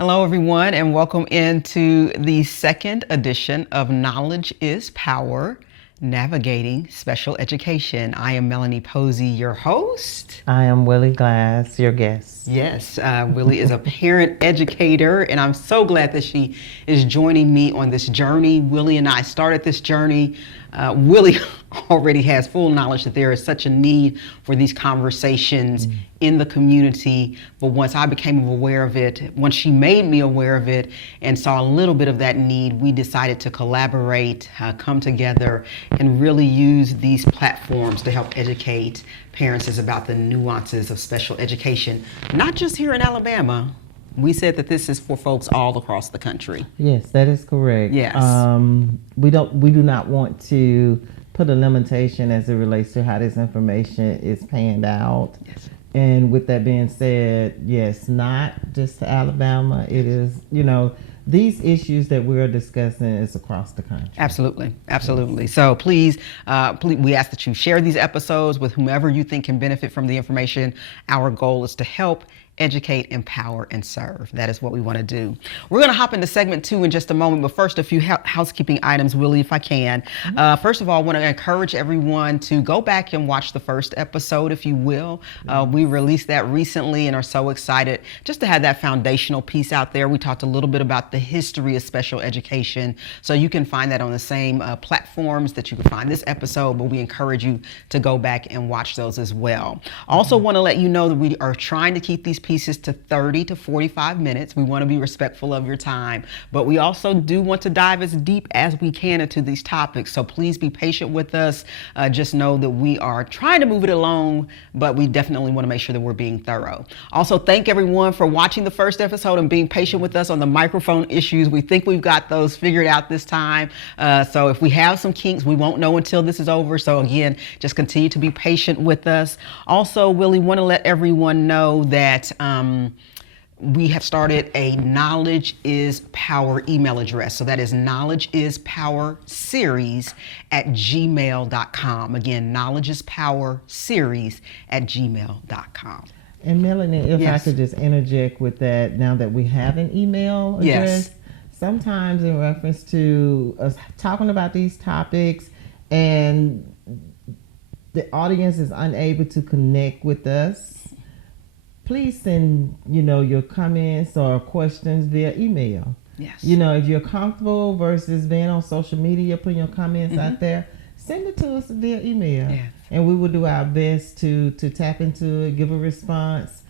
Hello, everyone, and welcome into the second edition of Knowledge is Power, Navigating Special Education. I am Melanie Posey, your host. I am Willie Glass, your guest. Yes, Willie is a parent educator, and I'm so glad that she is joining me on this journey. Willie and I started this journey. Willie already has full knowledge that there is such a need for these conversations in the community. But once I became aware of it, once she made me aware of it and saw a little bit of that need, we decided to collaborate, come together, and really use these platforms to help educate parents about the nuances of special education, not just here in Alabama. We said that this is for folks all across the country. Yes, that is correct. Yes. We do not want to put a limitation as it relates to how this information is panned out. Yes. And with that being said, yes, not just to Alabama. It is, these issues that we're discussing is across the country. Absolutely, absolutely. So please, we ask that you share these episodes with whomever you think can benefit from the information. Our goal is to help, educate, empower, and serve. That is what we want to do. We're going to hop into segment 2 in just a moment, but first a few housekeeping items, Willie, if I can. First of all, I want to encourage everyone to go back and watch the first episode, if you will. We released that recently and are so excited just to have that foundational piece out there. We talked a little bit about the history of special education, so you can find that on the same platforms that you can find this episode, but we encourage you to go back and watch those as well. Also want to let you know that we are trying to keep these pieces to 30 to 45 minutes. We want to be respectful of your time, but we also do want to dive as deep as we can into these topics. So please be patient with us. Just know that we are trying to move it along, but we definitely want to make sure that we're being thorough. Also, thank everyone for watching the first episode and being patient with us on the microphone issues. We think we've got those figured out this time. So if we have some kinks, we won't know until this is over. So again, just continue to be patient with us. Also, Willie, want to let everyone know that we have started a Knowledge is Power email address. So that is knowledgeispowerseries@gmail.com. Again, knowledgeispowerseries@gmail.com. And Melanie, if Yes. I could just interject with that, now that we have an email address, Yes. sometimes in reference to us talking about these topics and the audience is unable to connect with us, please send, your comments or questions via email. Yes. If you're comfortable versus being on social media, putting your comments out there, send it to us via email. Yes. And we will do our best to tap into it, give a response,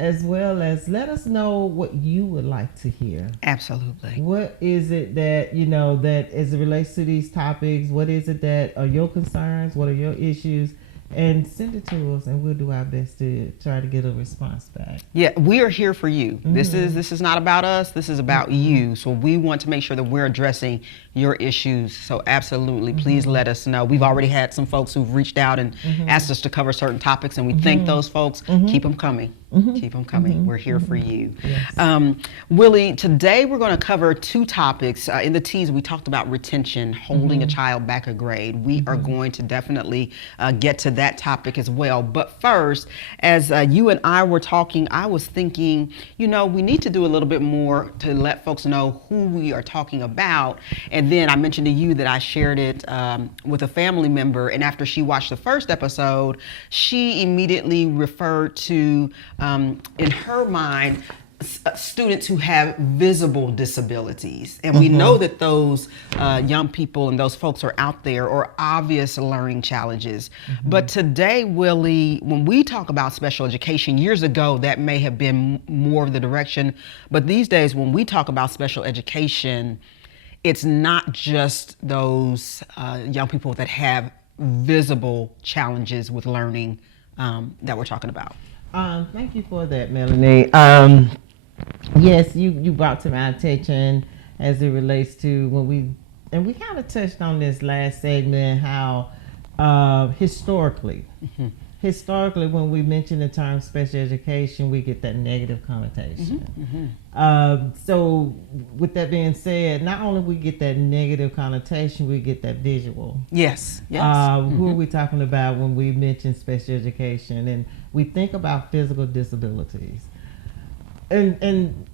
as well as let us know what you would like to hear. Absolutely. What is it that, that as it relates to these topics, what is it that are your concerns? What are your issues? And send it to us, and we'll do our best to try to get a response back. Yeah, we are here for you. This is not about us. This is about you. So we want to make sure that we're addressing your issues. So absolutely, please let us know. We've already had some folks who've reached out and asked us to cover certain topics, and we thank those folks. Keep them coming. Keep them coming. We're here for you. Yes. Willie, today we're going to cover 2 topics. In the tease, we talked about retention, holding a child back a grade. We are going to definitely get to that topic as well. But first, as you and I were talking, I was thinking, we need to do a little bit more to let folks know who we are talking about. And then I mentioned to you that I shared it with a family member, and after she watched the first episode, she immediately referred to, in her mind, students who have visible disabilities. And we know that those young people and those folks are out there, or obvious learning challenges. But today, Willie, when we talk about special education, years ago, that may have been more of the direction. But these days, when we talk about special education, it's not just those young people that have visible challenges with learning that we're talking about. Thank you for that, Melanie. Yes, you brought to my attention as it relates to we kind of touched on this last segment, how historically, when we mention the term special education, we get that negative connotation. So with that being said, not only we get that negative connotation, we get that visual. Yes. Who are we talking about when we mention special education? And we think about physical disabilities. And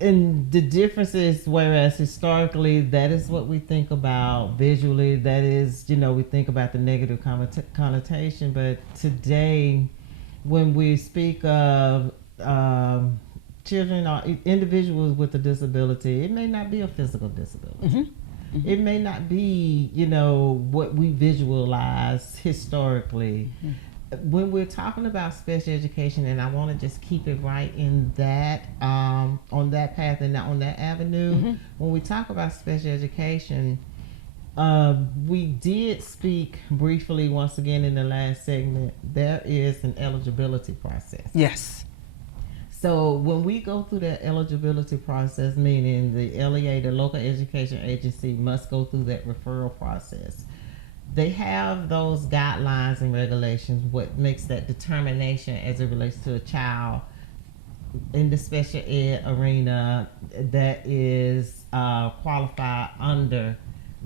And the difference is, whereas historically that is what we think about visually, that is, we think about the negative connotation, but today when we speak of children or individuals with a disability, it may not be a physical disability. Mm-hmm. It may not be, what we visualize historically. Mm-hmm. When we're talking about special education, and I want to just keep it right in that, on that path and on that avenue, mm-hmm. when we talk about special education, we did speak briefly once again in the last segment, there is an eligibility process. Yes. So when we go through that eligibility process, meaning the LEA, the local education agency, must go through that referral process. They have those guidelines and regulations, what makes that determination as it relates to a child in the special ed arena that is qualified under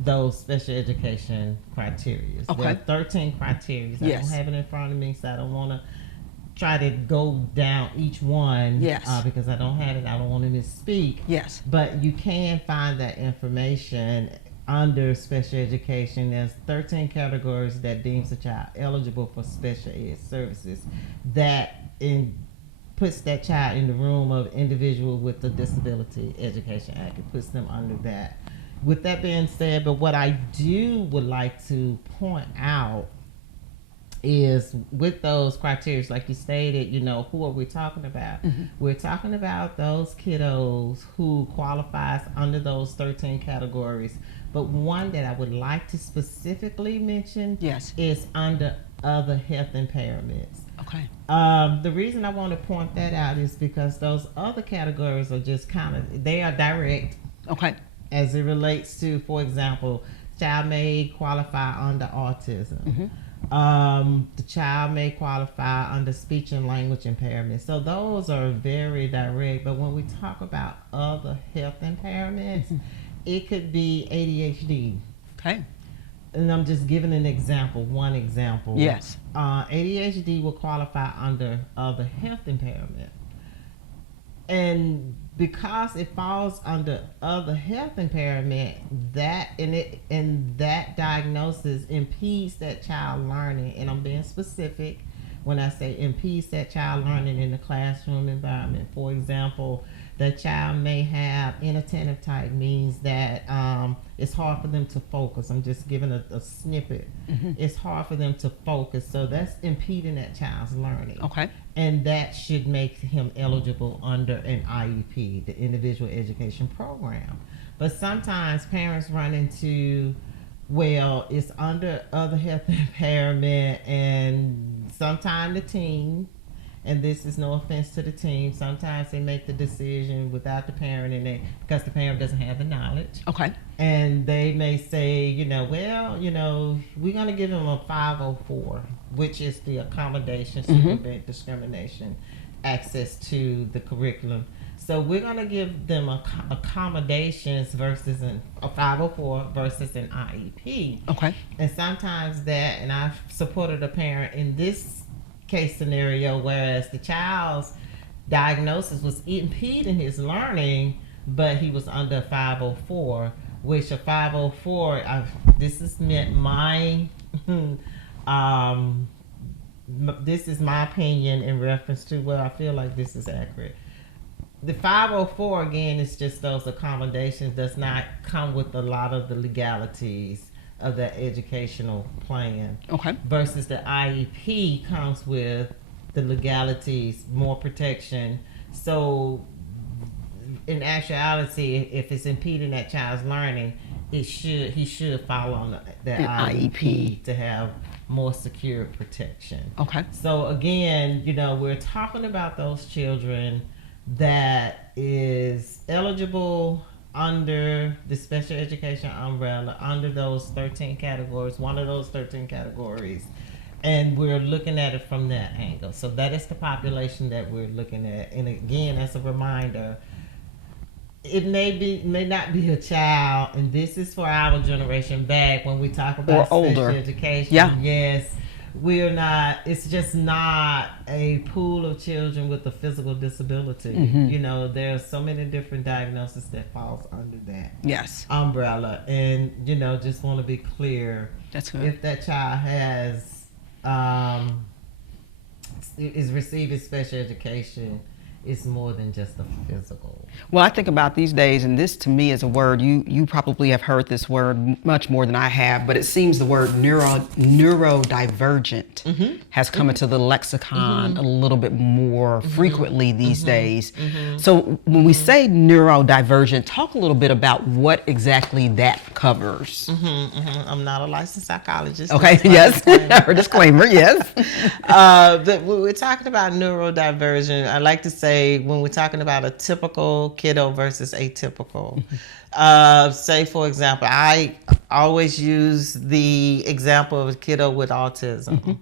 those special education criteria. Okay. There are 13 criteria. Yes. I don't have it in front of me, so I don't want to try to go down each one. Yes. Because I don't have it. I don't want to misspeak. Yes. But you can find that information under special education. There's 13 categories that deems a child eligible for special ed services that puts that child in the room of individual with the Disability Education Act. It puts them under that. With that being said, but what I would like to point out is with those criteria, like you stated, who are we talking about? Mm-hmm. We're talking about those kiddos who qualifies under those 13 categories. But one that I would like to specifically mention, yes, is under other health impairments. Okay. The reason I want to point that out is because those other categories are just they are direct. Okay. As it relates to, for example, child may qualify under autism. Mm-hmm. The child may qualify under speech and language impairment. So those are very direct. But when we talk about other health impairments, mm-hmm. it could be ADHD. Okay. And I'm just giving an example, one example. Yes. ADHD will qualify under other health impairment. And because it falls under other health impairment, that diagnosis impedes that child learning. And I'm being specific when I say impedes that child learning in the classroom environment. For example, the child may have inattentive type, means that it's hard for them to focus. I'm just giving a snippet. Mm-hmm. It's hard for them to focus. So that's impeding that child's learning. Okay. And that should make him eligible under an IEP, the Individual Education Program. But sometimes parents run into, well, it's under other health impairment, and sometimes the teen, and this is no offense to the team, sometimes they make the decision without the parent, and because the parent doesn't have the knowledge. Okay. And they may say, we're going to give them a 504, which is the accommodation to mm-hmm. prevent discrimination, access to the curriculum. So we're going to give them accommodations versus a 504 versus an IEP. Okay. And sometimes that, and I've supported a parent in this case scenario, whereas the child's diagnosis was impeding his learning, but he was under 504, which a 504, this is meant this is my opinion in reference to what I feel like this is accurate. The 504, again, is just those accommodations, does not come with a lot of the legalities of that educational plan. Okay. Versus the IEP comes with the legalities, more protection. So in actuality, if it's impeding that child's learning, he should follow on the IEP to have more secure protection. Okay. So again, we're talking about those children that is eligible under the special education umbrella, under those 13 categories, one of those 13 categories. And we're looking at it from that angle. So that is the population that we're looking at. And again, as a reminder, it may not be a child, and this is for our generation back when we talk about special education. Yeah. Yes. it's just not a pool of children with a physical disability. You know, there's so many different diagnoses that falls under that Yes. umbrella. And, you know, just want to be clear. That's good. If that child is receiving special education, it's more than just a physical. Well, I think about these days, and this to me is a word, you probably have heard this word much more than I have, but it seems the word neurodivergent has come into the lexicon a little bit more frequently these days. So when we say neurodivergent, talk a little bit about what exactly that covers. I'm not a licensed psychologist. Okay, yes. Or disclaimer, yes. But when we're talking about neurodivergent, I like to say when we're talking about a typical kiddo versus atypical. Say, for example, I always use the example of a kiddo with autism.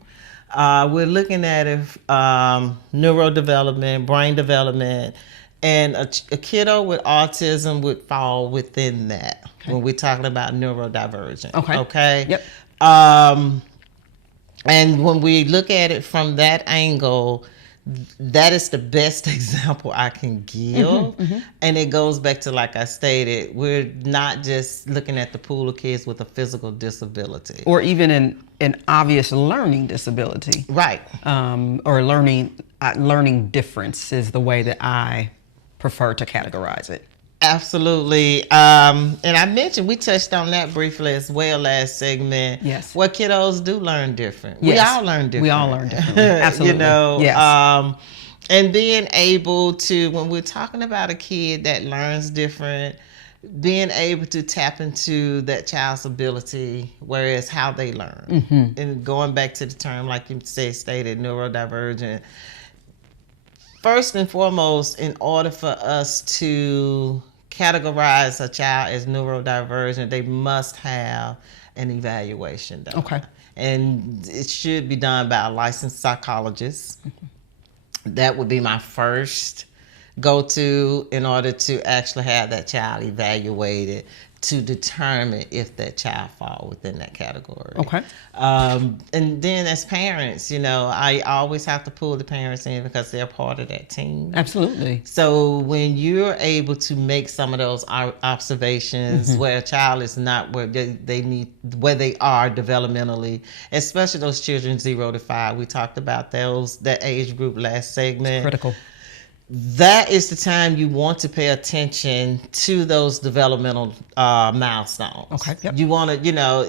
We're looking at neurodevelopment, brain development, and a kiddo with autism would fall within that when we're talking about neurodivergent. Okay? Yep. And when we look at it from that angle, that is the best example I can give. And it goes back to, like I stated, we're not just looking at the pool of kids with a physical disability. Or even an obvious learning disability. Right. Or learning difference is the way that I prefer to categorize it. Absolutely. And I mentioned, we touched on that briefly as well last segment. Yes. What kiddos do learn different. Yes. We all learn different. We all learn differently. Absolutely. You know, yes. And being able to, when we're talking about a kid that learns different, being able to tap into that child's ability, whereas how they learn. And going back to the term, like you stated, neurodivergent. First and foremost, in order for us to categorize a child as neurodivergent, they must have an evaluation done. Okay. And it should be done by a licensed psychologist. That would be my first go-to in order to actually have that child evaluated to determine if that child falls within that category. Okay. And then as parents, you know, I always have to pull the parents in because they're part of that team. Absolutely. So when you're able to make some of those observations where a child is not where they are developmentally, especially those children 0 to 5, we talked about that age group last segment. Critical. That is the time you want to pay attention to those developmental milestones. Okay. Yep. You want to, you know,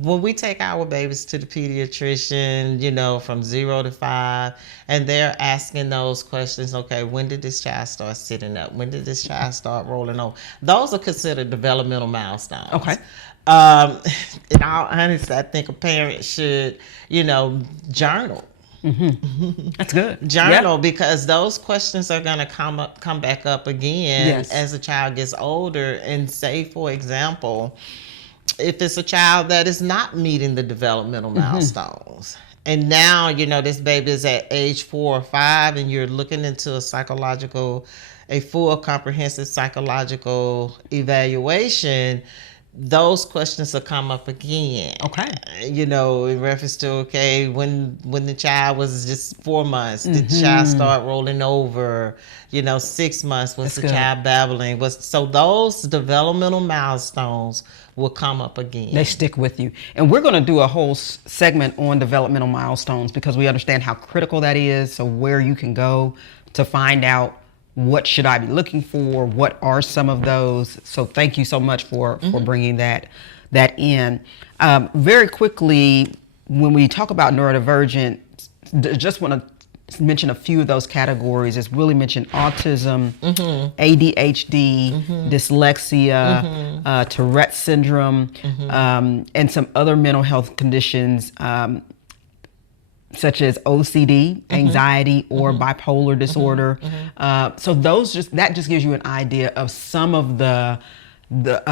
when we take our babies to the pediatrician, you know, from 0 to 5, and they're asking those questions, okay, when did this child start sitting up? When did this child start rolling over? Those are considered developmental milestones. Okay. In all honesty, I think a parent should, you know, journal. That's good. Journal, because those questions are going to come back up again as the child gets older. And say, for example, if it's a child that is not meeting the developmental milestones, and now, you know, this baby is at age 4 or 5, and you're looking into a full comprehensive psychological evaluation, those questions will come up again. Okay. You know, in reference to, okay, when the child was just 4 months, did the child start rolling over? You know, 6 months, was the child babbling? So those developmental milestones will come up again. They stick with you. And we're going to do a whole segment on developmental milestones because we understand how critical that is. So where you can go to find out what should I be looking for? What are some of those? So thank you so much for bringing that in. Very quickly, when we talk about neurodivergent, just want to mention a few of those categories. It's really mentioned autism, ADHD, dyslexia, Tourette syndrome, and some other mental health conditions such as OCD, anxiety, or bipolar disorder. So that just gives you an idea of some of a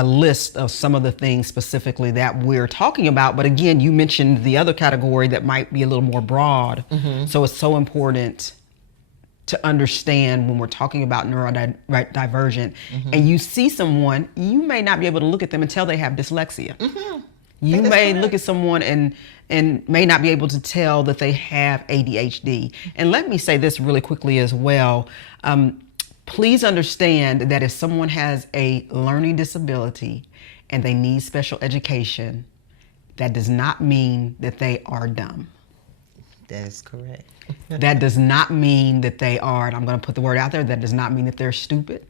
list of some of the things specifically that we're talking about. But again, you mentioned the other category that might be a little more broad. So it's so important to understand when we're talking about neurodivergent and you see someone, you may not be able to look at them and tell they have dyslexia. You may look at someone and and may not be able to tell that they have ADHD. And let me say this really quickly as well. Please understand that if someone has a learning disability and they need special education, that does not mean that they are dumb. That is correct. That does not mean that they are, and I'm going to put the word out there, that does not mean that they're stupid.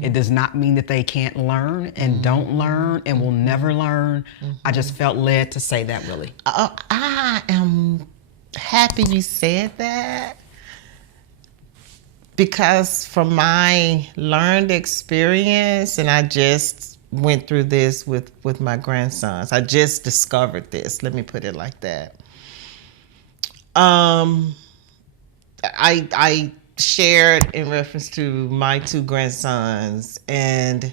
It does not mean that they can't learn and don't learn and will never learn. I just felt led to say that, really. I am happy you said that, because from my learned experience, and I just went through this with my grandsons. I just discovered this. Let me put it like that. I shared in reference to my two grandsons, and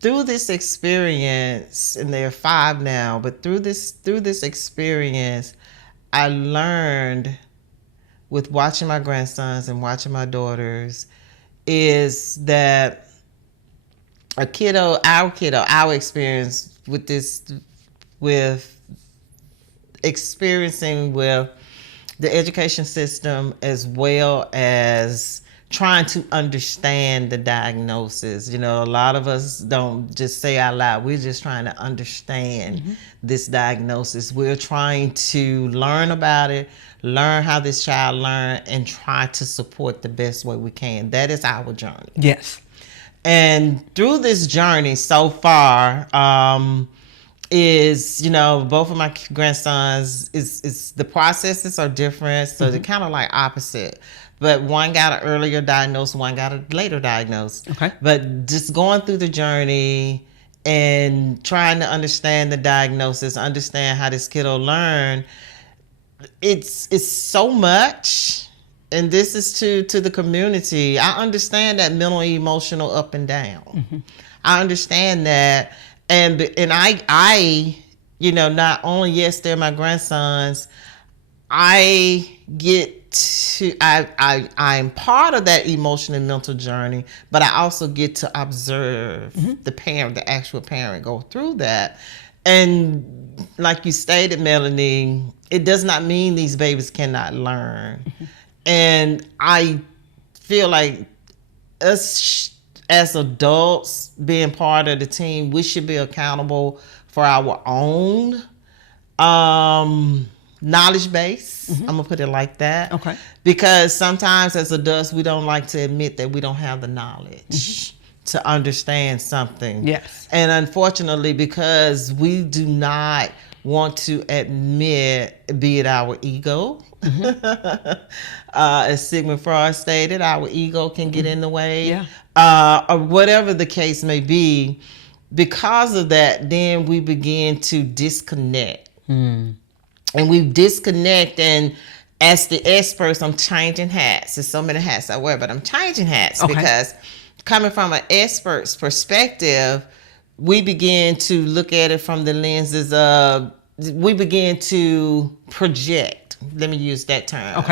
through this experience, and they're 5 now, but through this experience, I learned with watching my grandsons and watching my daughters is that our experience with this, with experiencing with the education system, as well as trying to understand the diagnosis. You know, a lot of us don't just say out loud, we're just trying to understand this diagnosis. We're trying to learn about it, learn how this child learned, and try to support the best way we can. That is our journey. Yes. And through this journey so far, is, you know, both of my grandsons, is the processes are different, so they're kind of like opposite. But one got an earlier diagnosis, one got a later diagnosis. Okay. But just going through the journey and trying to understand the diagnosis, understand how this kiddo learn, it's so much. And this is to the community. I understand that mental and emotional up and down. I understand that. And I, you know, not only, yes, they're my grandsons, I'm part of that emotional and mental journey, but I also get to observe the actual parent go through that. And like you stated, Melanie, it does not mean these babies cannot learn. And I feel like us as adults being part of the team, we should be accountable for our own knowledge base. I'm gonna put it like that. Okay. Because sometimes as adults, we don't like to admit that we don't have the knowledge to understand something. Yes. And unfortunately, because we do not want to admit, be it our ego, as Sigmund Freud stated, our ego can get in the way. Yeah. Or whatever the case may be. Because of that, then we begin to disconnect. And we disconnect, and as the experts, I'm changing hats. There's so many hats I wear, but I'm changing hats because coming from an expert's perspective, we begin to look at it from the lenses of, we begin to project, let me use that term,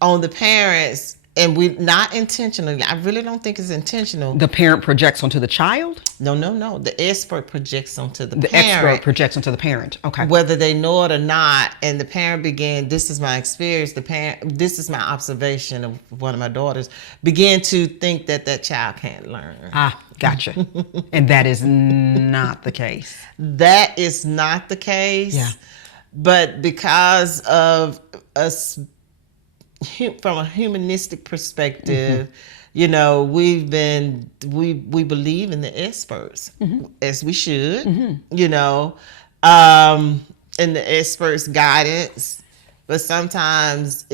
on the parents. And we not intentionally. I really don't think it's intentional. The parent projects onto the child? No. The expert projects onto the parent. The expert projects onto the parent. Okay. Whether they know it or not. And the parent began, this is my experience. The parent, this is my observation of one of my daughters, began to think that child can't learn. Ah, gotcha. And that is not the case. That is not the case. Yeah. But because of us, from a humanistic perspective, you know, we believe in the experts, as we should, you know, in the experts' guidance. But sometimes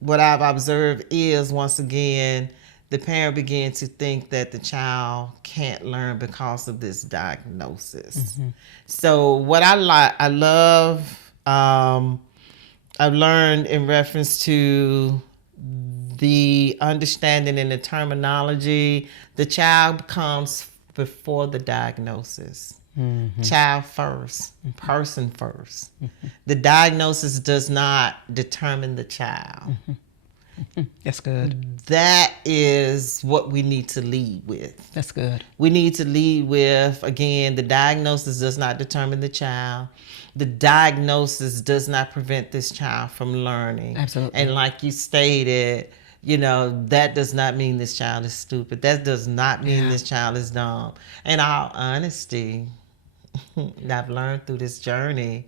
what I've observed is, once again, the parent begins to think that the child can't learn because of this diagnosis. So what I love, I've learned in reference to the understanding and the terminology, the child comes before the diagnosis. Child first, person first. The diagnosis does not determine the child. That's good. That is what we need to lead with. That's good. We need to lead with, again, the diagnosis does not determine the child. the diagnosis does not prevent this child from learning. Absolutely. And like you stated, that does not mean this child is stupid. That does not mean this child is dumb. In all honesty, I've learned through this journey,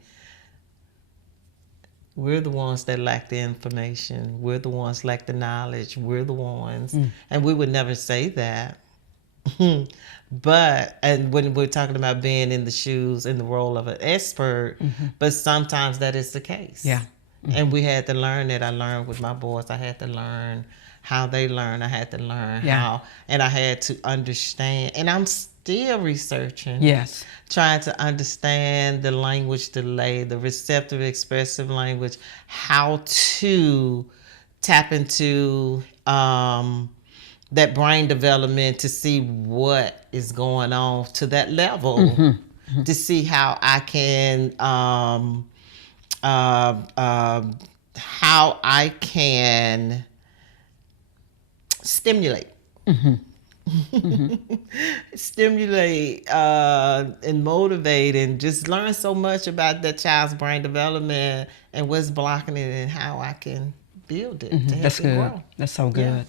we're the ones that lack the information. We're the ones that lack the knowledge. We're the ones. And we would never say that. But, and when we're talking about being in the shoes, in the role of an expert, but sometimes that is the case. Yeah. And we had to learn it. I learned with my boys. I had to learn how they learn. I had to learn how, and I had to understand. And I'm still researching. Yes. Trying to understand the language delay, the receptive expressive language, how to tap into that brain development to see what is going on to that level, to see how I can stimulate. Stimulate and motivate and just learn so much about that child's brain development and what's blocking it and how I can build it to help That's it good. grow. That's so good. Yeah.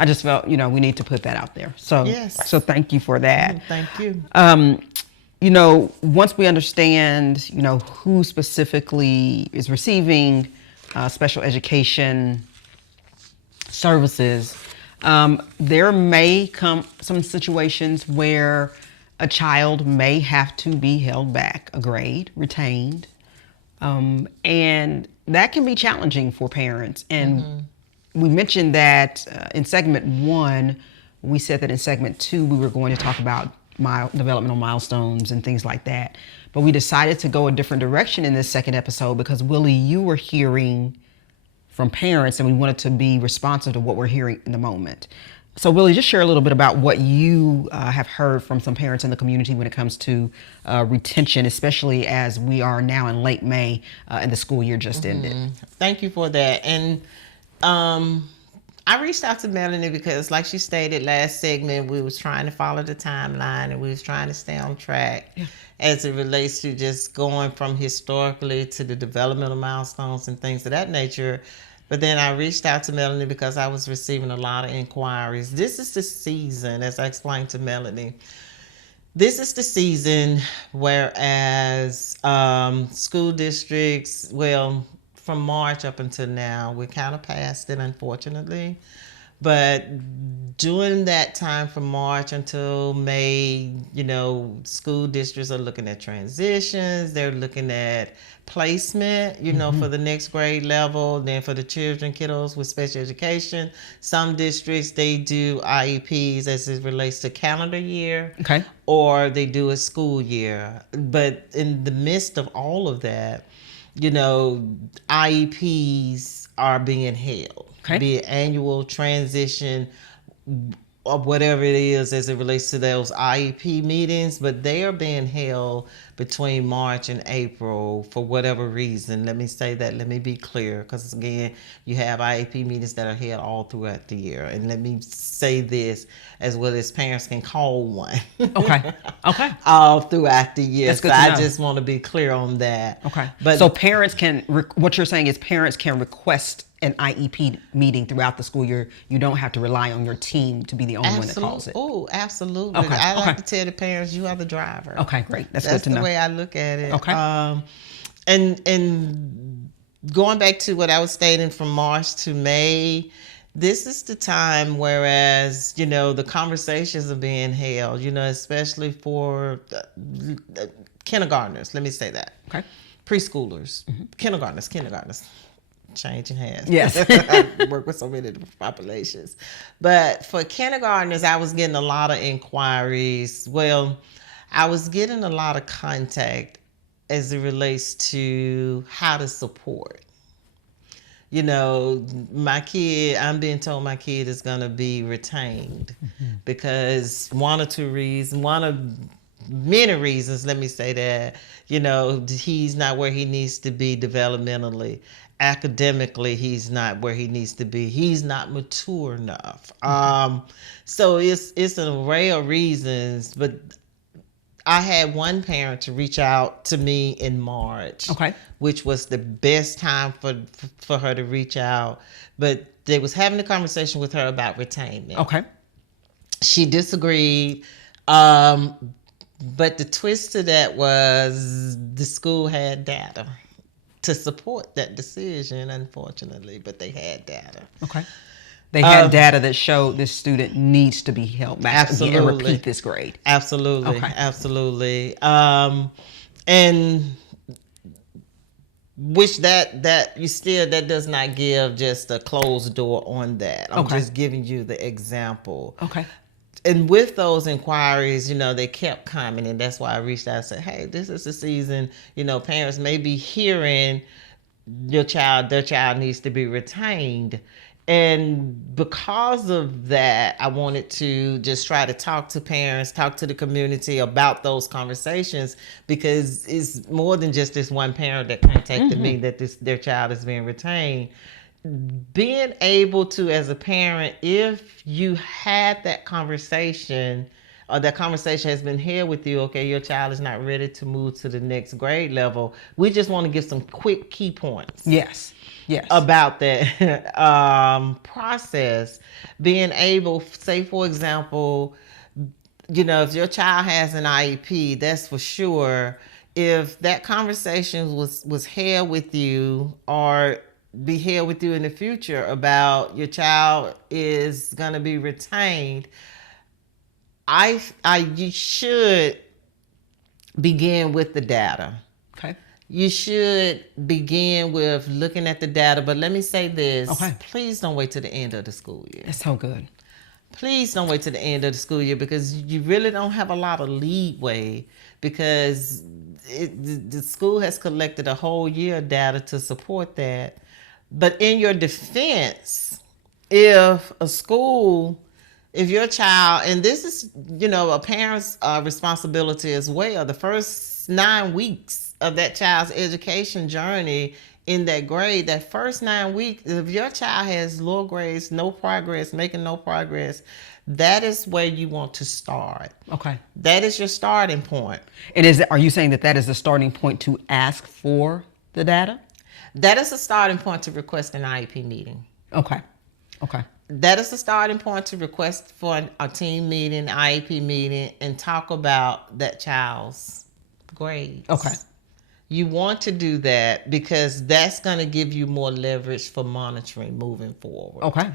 I just felt, we need to put that out there. So, Yes. so thank you for that. Thank you. Once we understand, who specifically is receiving special education services, there may come some situations where a child may have to be held back a grade, retained, and that can be challenging for parents. And we mentioned that in segment 1, we said that in segment 2 we were going to talk about developmental milestones and things like that. But we decided to go a different direction in this second episode because, Willie, you were hearing from parents and we wanted to be responsive to what we're hearing in the moment. So, Willie, just share a little bit about what you have heard from some parents in the community when it comes to retention, especially as we are now in late May and the school year just ended. Thank you for that. And I reached out to Melanie because, like she stated last segment, we was trying to follow the timeline and we was trying to stay on track as it relates to just going from historically to the developmental milestones and things of that nature. But then I reached out to Melanie because I was receiving a lot of inquiries. This is the season, as I explained to Melanie, this is the season whereas school districts, from March up until now, we're kind of past it, unfortunately. But during that time from March until May, school districts are looking at transitions. They're looking at placement, for the next grade level. Then for the kiddos with special education, some districts, they do IEPs as it relates to calendar year. Okay. Or they do a school year. But in the midst of all of that, IEPs are being held, be it annual, transition, or whatever it is as it relates to those IEP meetings, but they are being held between March and April for whatever reason. Let me say that. Let me be clear, because again, you have IEP meetings that are held all throughout the year. And let me say this, as well as parents can call one. Okay. All throughout the year. That's good so to I know. Just want to be clear on that. Okay. But so parents can, what you're saying is parents can request an IEP meeting throughout the school year. You don't have to rely on your team to be the only one that calls it. Oh, absolutely. Okay. I like to tell the parents, you are the driver. Okay, great. That's That's good to know. the way I look at it. Okay. And going back to what I was stating from March to May, this is the time whereas, the conversations are being held, especially for kindergartners. Let me say that. Okay. Preschoolers, kindergartners. Changing hands. Yes. I work with so many different populations. But for kindergartners, I was getting a lot of inquiries. Well, I was getting a lot of contact as it relates to how to support. My kid, I'm being told my kid is going to be retained because one of many reasons, let me say that, he's not where he needs to be developmentally. Academically, he's not where he needs to be. He's not mature enough. So it's an array of reasons, but I had one parent to reach out to me in March, Okay. which was the best time for her to reach out. But they was having a conversation with her about retainment. Okay. She disagreed. But the twist to that was the school had data to support that decision, unfortunately, but they had data. Okay. They had data that showed this student needs to be held back again and Absolutely. repeat this grade. Absolutely. Okay. Absolutely. And which that does not give just a closed door on that. I'm Okay. just giving you the example. Okay. And with those inquiries, they kept coming, and that's why I reached out and said, hey, this is the season, parents may be hearing their child needs to be retained. And because of that, I wanted to just try to talk to parents, talk to the community about those conversations, because it's more than just this one parent that contacted me that their child is being retained. Being able to, as a parent, if you had that conversation or that conversation has been had with you, okay, your child is not ready to move to the next grade level, we just want to give some quick key points. Yes. About that process. Being able, say for example, if your child has an IEP, that's for sure. If that conversation was held with you or be held with you in the future about your child is going to be retained, you should begin with the data. Okay. You should begin with looking at the data, but let me say this. Okay. Please don't wait till the end of the school year. That's so good. Please don't wait till the end of the school year, because you really don't have a lot of leeway, because the school has collected a whole year of data to support that. But in your defense, if your child, and this is, a parent's responsibility as well, the first 9 weeks of that child's education journey in that grade, that first 9 weeks, if your child has low grades, no progress, making no progress, that is where you want to start. Okay. That is your starting point. And are you saying that is the starting point to ask for the data? That is a starting point to request an IEP meeting. Okay. That is the starting point to request for a team meeting, IEP meeting, and talk about that child's grades. Okay. You want to do that because that's going to give you more leverage for monitoring moving forward. Okay.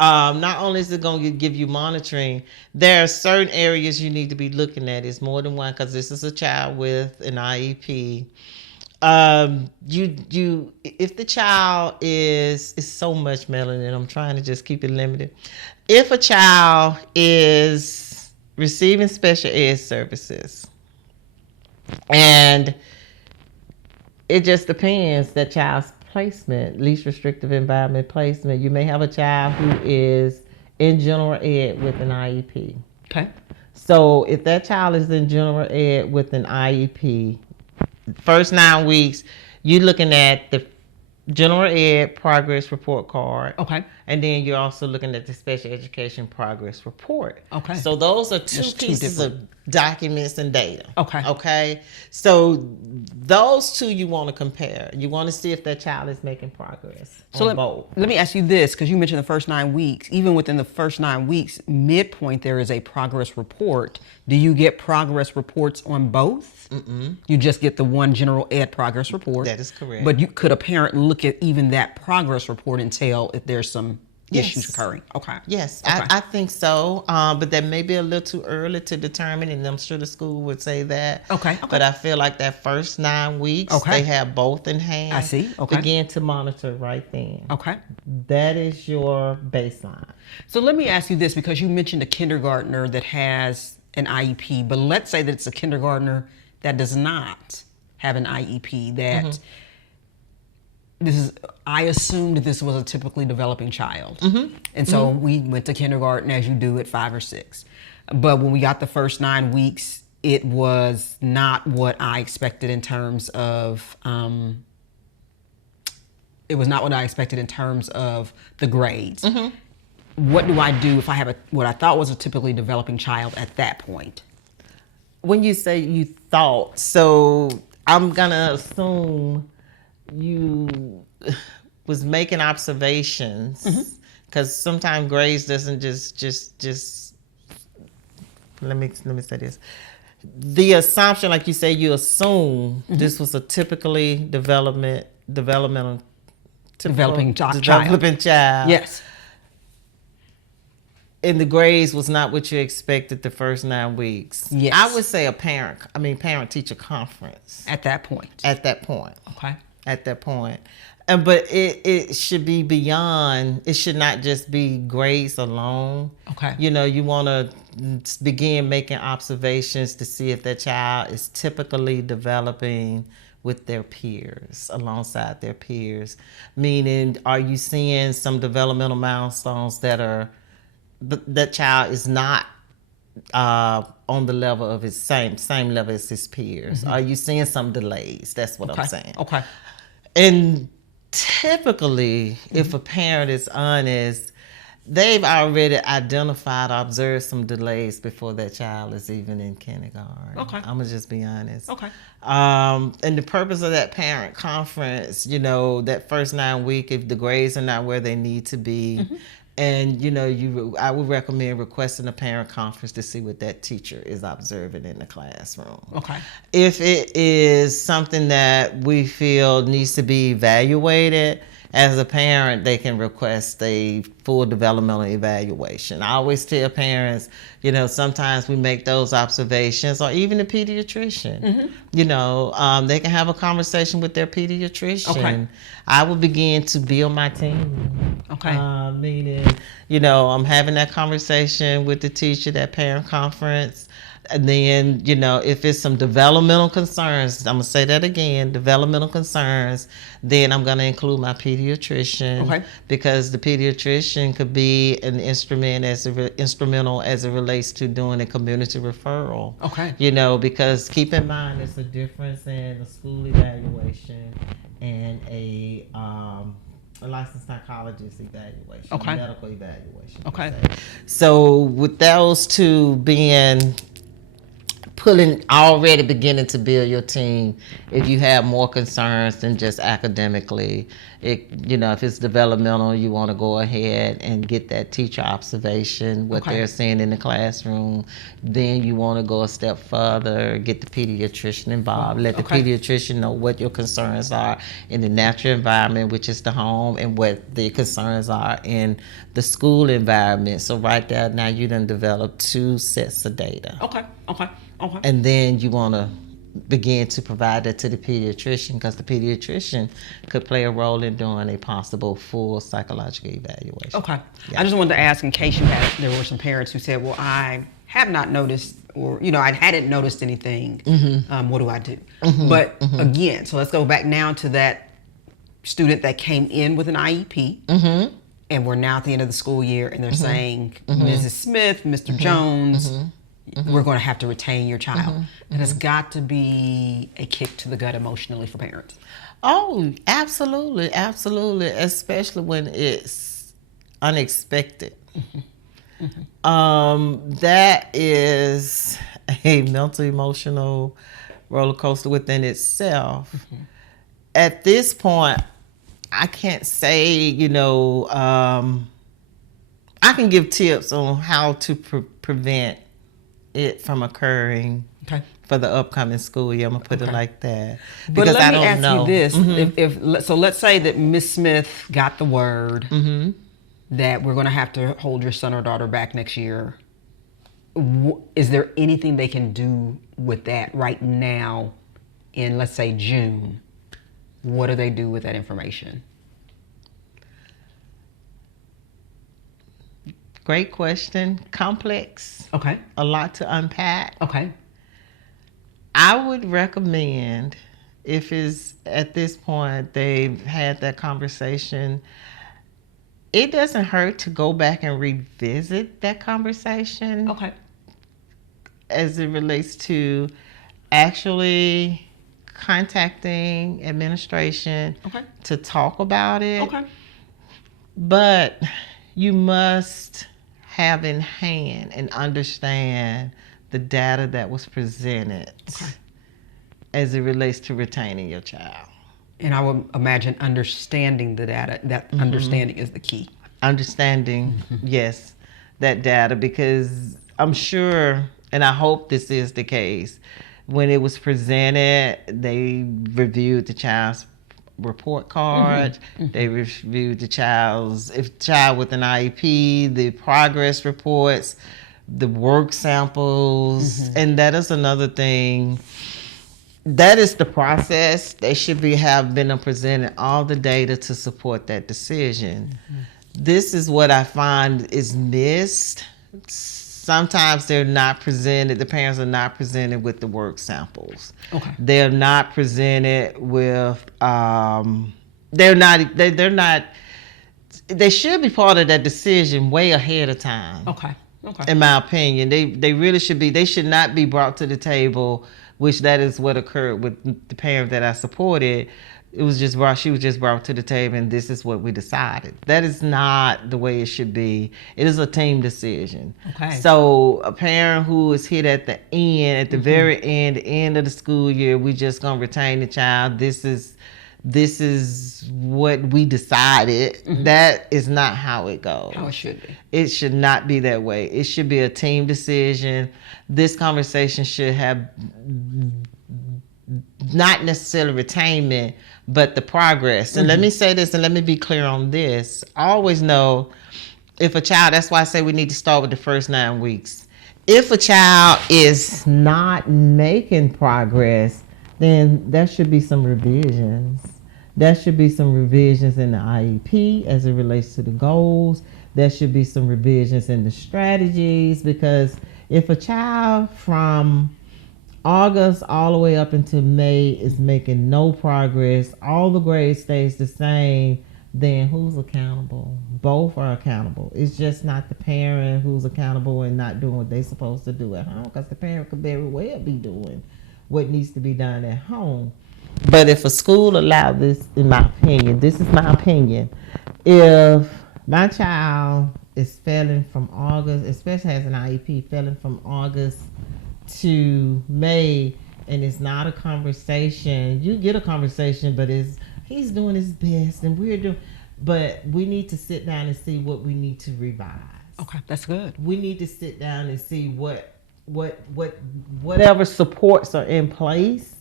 Not only is it going to give you monitoring, there are certain areas you need to be looking at. It's more than one, because this is a child with an IEP. If the child is so much, Melanie, and I'm trying to just keep it limited. If a child is receiving special ed services, and it just depends, that child's placement, least restrictive environment placement. You may have a child who is in general ed with an IEP. Okay. So if that child is in general ed with an IEP, first 9 weeks, you're looking at the general ed progress report card. Okay. And then you're also looking at the special education progress report. Okay. So those are two There's two pieces of documents and data. Okay. Okay. So those two you want to compare. You want to see if that child is making progress. So both. Let me ask you this, because you mentioned the first 9 weeks. Even within the first 9 weeks, midpoint, there is a progress report. Do you get progress reports on both? Mm-mm. You just get the one general ed progress report. That is correct. But could a parent look at even that progress report and tell if there's some issues occurring? Okay. Yes, Okay. I think so. But that may be a little too early to determine, and I'm sure the school would say that. Okay. But I feel like that first 9 weeks, they have both in hand. I see. Okay. Begin to monitor right then. Okay. That is your baseline. So let me ask you this, because you mentioned a kindergartner that has an IEP, but let's say that it's a kindergartner that does not have an IEP, that I assumed this was a typically developing child. Mm-hmm. And so we went to kindergarten as you do at 5 or 6. But when we got the first 9 weeks, it was not what I expected in terms of, the grades. Mm-hmm. What do I do if I have what I thought was a typically developing child at that point? When you say you thought, so I'm gonna assume you was making observations, because sometimes grades doesn't just let me say this. The assumption, like you say, you assume this was a typically developmental Developing child. child. Yes. And the grades was not what you expected the first 9 weeks. Yes. I would say parent teacher conference. At that point. At that point. Okay. At that point. But it should be beyond, it should not just be grades alone. Okay. You know, you want to begin making observations to see if that child is typically developing with their peers, alongside their peers. Meaning, are you seeing some developmental milestones that child is not on the level of his same level as his peers? Are you seeing some delays? That's what I'm saying. Okay. And typically, if a parent is honest, they've already identified or observed some delays before that child is even in kindergarten. Okay. I'm gonna just be honest. Okay. And the purpose of that parent conference, you know, that first 9 weeks, if the grades are not where they need to be, and you know, I would recommend requesting a parent conference to see what that teacher is observing in the classroom. Okay. If it is something that we feel needs to be evaluated, as a parent, they can request a full developmental evaluation. I always tell parents, you know, sometimes we make those observations, or even the pediatrician. You know, they can have a conversation with their pediatrician. Okay. I will begin to build my team. Okay. Meaning, you know, I'm having that conversation with the teacher, that parent conference. And then, you know, if it's some developmental concerns, I'm going to say that again, developmental concerns, then I'm going to include my pediatrician. Okay. Because the pediatrician could be an instrumental as it relates to doing a community referral. Okay. You know, because keep in mind, there's a difference in a school evaluation and a licensed psychologist evaluation, Okay. medical evaluation. Okay. So with those two being already beginning to build your team, if you have more concerns than just academically, you know, if it's developmental, you want to go ahead and get that teacher observation, what Okay. they're seeing in the classroom. Then you want to go a step further, get the pediatrician involved, let the Okay. pediatrician know what your concerns are in the natural environment, which is the home, and what the concerns are in the school environment. So right there, now you done developed 2 sets of data. Okay. Okay. Okay. And then you want to begin to provide that to the pediatrician, because the pediatrician could play a role in doing a possible full psychological evaluation. Okay. Yeah. I just wanted to ask, in case there were some parents who said, well, I have not noticed, or, you know, I hadn't noticed anything. What do I do? But again, so let's go back now to that student that came in with an IEP. And we're now at the end of the school year, and they're saying, Mrs. Smith, Mr. Jones, we're going to have to retain your child. And it's got to be a kick to the gut emotionally for parents. Oh, absolutely, absolutely, especially when it's unexpected. That is a mental, emotional roller coaster within itself. At this point, I can't say, you know, I can give tips on how to prevent it from occurring for the upcoming school year. I'm gonna put it like that. But because let I me don't ask know. you this: if so, let's say that Miss Smith got the word that we're gonna have to hold your son or daughter back next year. Is there anything they can do with that right now, in, let's say, June? What do they do with that information? Great question. Complex. Okay. A lot to unpack. Okay. I would recommend, if it's at this point they've had that conversation, it doesn't hurt to go back and revisit that conversation. Okay. As it relates to actually contacting administration to talk about it. Okay. But you must have in hand and understand the data that was presented Okay. as it relates to retaining your child. And I would imagine understanding the data, that understanding is the key. Understanding, yes, that data, because I'm sure, and I hope this is the case, when it was presented, they reviewed the child's report card, they reviewed the child with an IEP, the progress reports, the work samples, and that is another thing. That is the process. They should have been presented all the data to support that decision. This is what I find is missed. Sometimes they're not presented, the parents are not presented with the work samples. Okay. They're not presented with, they're not, they should be part of that decision way ahead of time. Okay. Okay. In my opinion, they really should be, they should not be brought to the table, which that is what occurred with the parent that I supported. It was just brought, she was just brought to the table and this is what we decided. That is not the way it should be. It is a team decision. Okay. So a parent who is hit at the end, at the very end, the end of the school year, we just gonna retain the child. This is what we decided. That is not how it goes. How it should be. It should not be that way. It should be a team decision. This conversation should have not necessarily retainment, but the progress. And let me say this, and let me be clear on this. I always know if a child, that's why I say we need to start with the first 9 weeks. If a child is not making progress, then there should be some revisions. There should be some revisions in the IEP as it relates to the goals. There should be some revisions in the strategies, because if a child from August all the way up until May is making no progress, all the grades stays the same, then who's accountable? Both are accountable. It's just not the parent who's accountable and not doing what they're supposed to do at home, because the parent could very well be doing what needs to be done at home. But if a school allowed this, in my opinion, this is my opinion, if my child is failing from August, especially as an IEP, failing from August to May, and it's not a conversation, you get a conversation, but he's doing his best and we're doing, but we need to sit down and see what we need to revise. Okay, that's good. We need to sit down and see whatever supports are in place,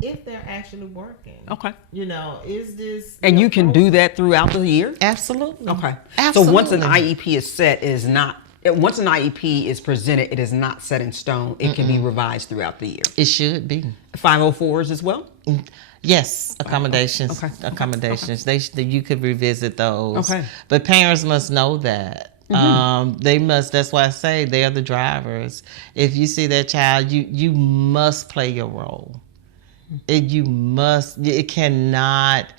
if they're actually working. Okay. You know, is this... And you can do that throughout the year? Absolutely. Okay. Absolutely. So once an IEP is set, once an IEP is presented, it is not set in stone. It can be revised throughout the year. It should be. 504s as well? Yes, accommodations. Okay. Accommodations. You could revisit those. Okay. But parents must know that. They must. That's why I say they are the drivers. If you see that child, you must play your role. You must. It cannot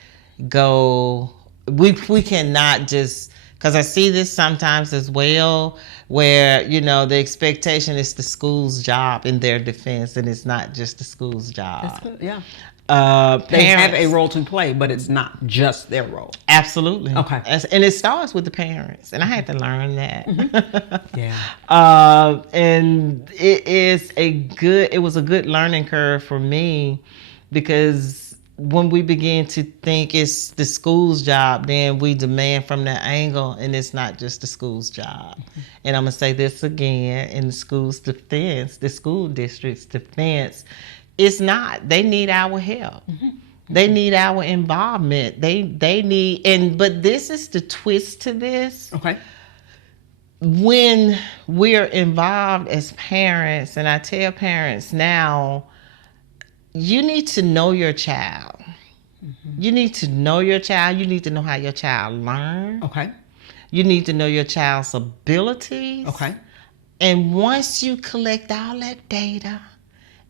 go. We cannot just, because I see this sometimes as well, where the expectation is the school's job in their defense, and it's not just the school's job. That's good. Yeah. They have a role to play, but it's not just their role. Absolutely. Okay. And it starts with the parents, and I had to learn that. Yeah. And it was a good learning curve for me, because when we begin to think it's the school's job, then we demand from that angle, and it's not just the school's job. And I'm gonna say this again, in the school's defense, the school district's defense, it's not. They need our help. They need our involvement. They need, but this is the twist to this. Okay. When we're involved as parents, and I tell parents now, you need to know your child. You need to know your child. You need to know how your child learns. Okay. You need to know your child's abilities. Okay. And once you collect all that data,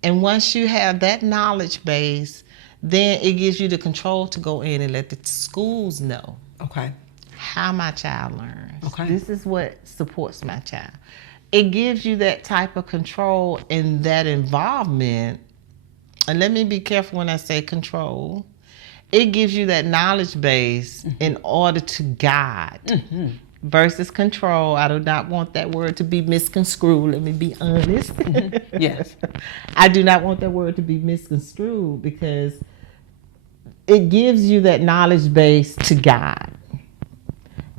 and once you have that knowledge base, then it gives you the control to go in and let the schools know. Okay. How my child learns. Okay. This is what supports my child. It gives you that type of control and that involvement. And let me be careful when I say control. It gives you that knowledge base in order to guide. versus control. I do not want that word to be misconstrued. Let me be honest. Yes. I do not want that word to be misconstrued because it gives you that knowledge base to guide.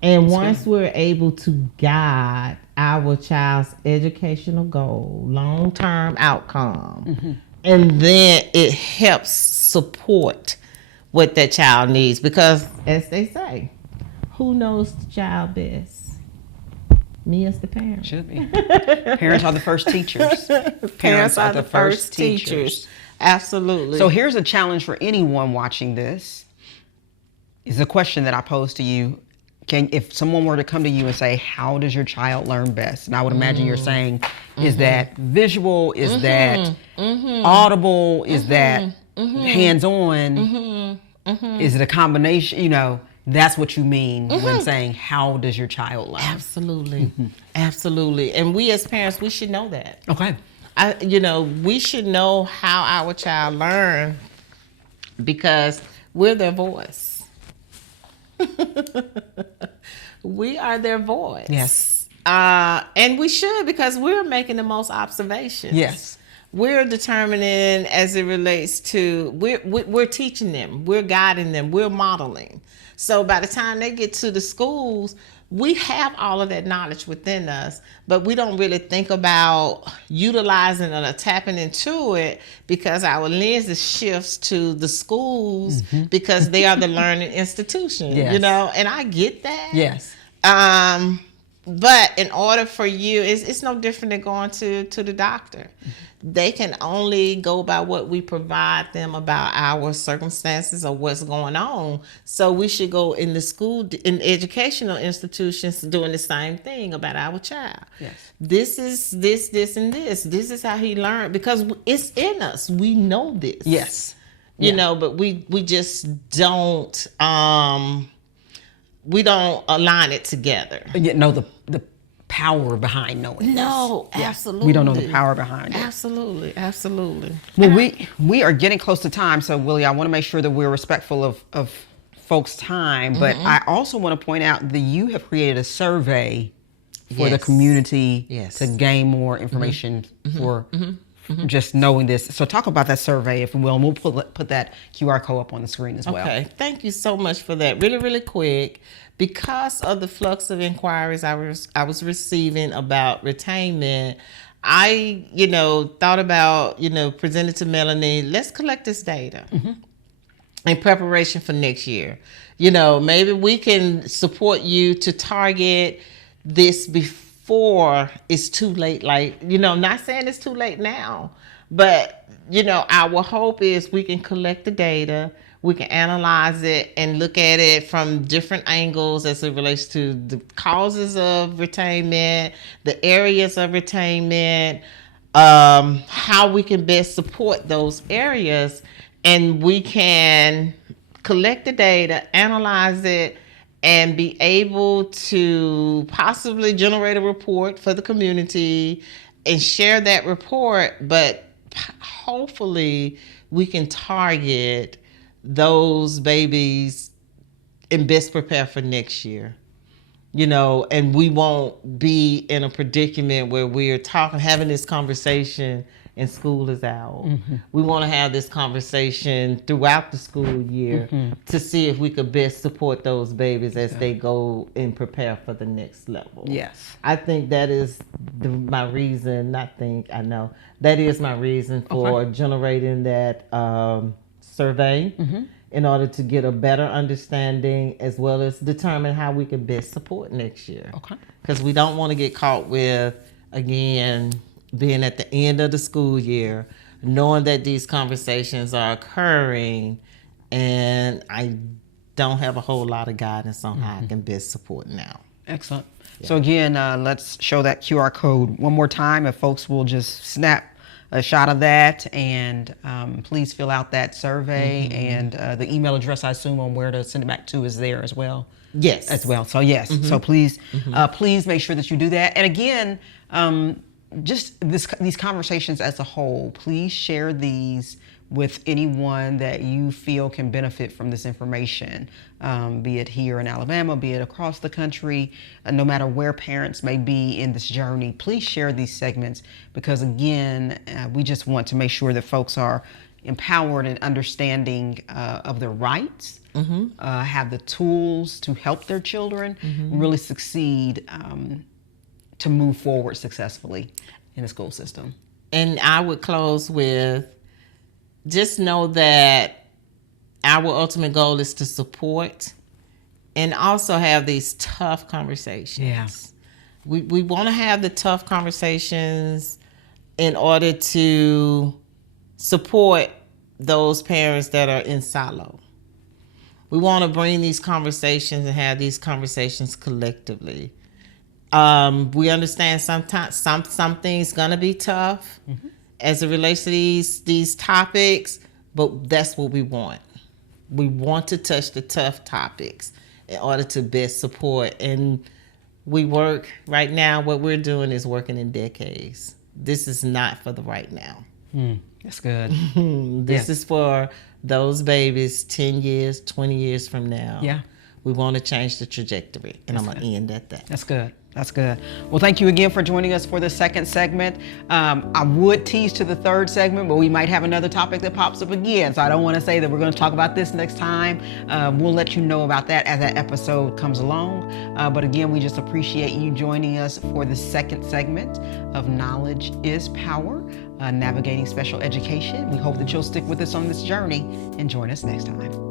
And once we're able to guide our child's educational goal, long-term outcome, and then it helps support what that child needs. Because, as they say, who knows the child best? Me as the parent. Should be. Parents are the first teachers. Parents are the first teachers. Absolutely. So here's a challenge for anyone watching this. It's a question that I pose to you. If someone were to come to you and say, how does your child learn best? And I would imagine you're saying, is that visual? Is that audible? Is that hands-on? Is it a combination? You know, that's what you mean when saying, how does your child learn? Absolutely. Absolutely. And we as parents, we should know that. Okay. We should know how our child learn because we're their voice. We are their voice. Yes. And we should because we're making the most observations. Yes. We're determining as it relates to, we're teaching them, we're guiding them, we're modeling. So by the time they get to the schools, we have all of that knowledge within us, but we don't really think about utilizing or tapping into it because our lens shifts to the schools because they are the learning institution, and I get that. Yes. But in order for you, it's no different than going to the doctor. They can only go by what we provide them about our circumstances or what's going on. So we should go in the school, in educational institutions doing the same thing about our child. Yes. This is this, and this. This is how he learned because it's in us. We know this. Yes. But we just don't we don't align it together. You know the power behind knowing this. No, absolutely. We don't know the power behind it. Absolutely. Well, we are getting close to time, so Willie, I want to make sure that we're respectful of folks' time, but I also want to point out that you have created a survey for the community to gain more information for just knowing this. So talk about that survey, if you will, and we'll put that QR code up on the screen as well. Okay, thank you so much for that. Really, really quick. Because of the flux of inquiries I was receiving about retainment, I, thought about, presented to Melanie, let's collect this data in preparation for next year. Maybe we can support you to target this before it's too late. Like, not saying it's too late now, but, our hope is we can collect the data. We can analyze it and look at it from different angles as it relates to the causes of retainment, the areas of retainment, how we can best support those areas. And we can collect the data, analyze it, and be able to possibly generate a report for the community and share that report. But hopefully we can target those babies and best prepare for next year, and we won't be in a predicament where we're having this conversation and school is out. We want to have this conversation throughout the school year to see if we could best support those babies as they go and prepare for the next level. Yes. I think that is my reason, I know that is my reason for generating that survey in order to get a better understanding as well as determine how we can best support next year. Okay. Because we don't want to get caught with, again, being at the end of the school year, knowing that these conversations are occurring, and I don't have a whole lot of guidance on how I can best support now. Excellent. Yeah. So again, let's show that QR code one more time. If folks will just snap a shot of that, and please fill out that survey, and the email address, I assume, on where to send it back to is there as well. Yes. As well. So yes. So please make sure that you do that. And again, just these conversations as a whole, please share these with anyone that you feel can benefit from this information, be it here in Alabama, be it across the country, no matter where parents may be in this journey. Please share these segments because, again, we just want to make sure that folks are empowered and understanding of their rights, have the tools to help their children really succeed, to move forward successfully in the school system. And I would close with, just know that our ultimate goal is to support and also have these tough conversations. Yeah. We want to have the tough conversations in order to support those parents that are in silo. We want to bring these conversations and have these conversations collectively. We understand sometimes some things gonna be tough as it relates to these topics, but that's what we want. We want to touch the tough topics in order to best support. And we work right now. What we're doing is working in decades. This is not for the right now. That's good. This is for those babies 10 years, 20 years from now. Yeah. We want to change the trajectory. And I'm going to end at that. That's good. That's good. Well, thank you again for joining us for the second segment. I would tease to the third segment, but we might have another topic that pops up again. So I don't want to say that we're going to talk about this next time. We'll let you know about that as that episode comes along. But again, we just appreciate you joining us for the second segment of Knowledge is Power, Navigating Special Education. We hope that you'll stick with us on this journey and join us next time.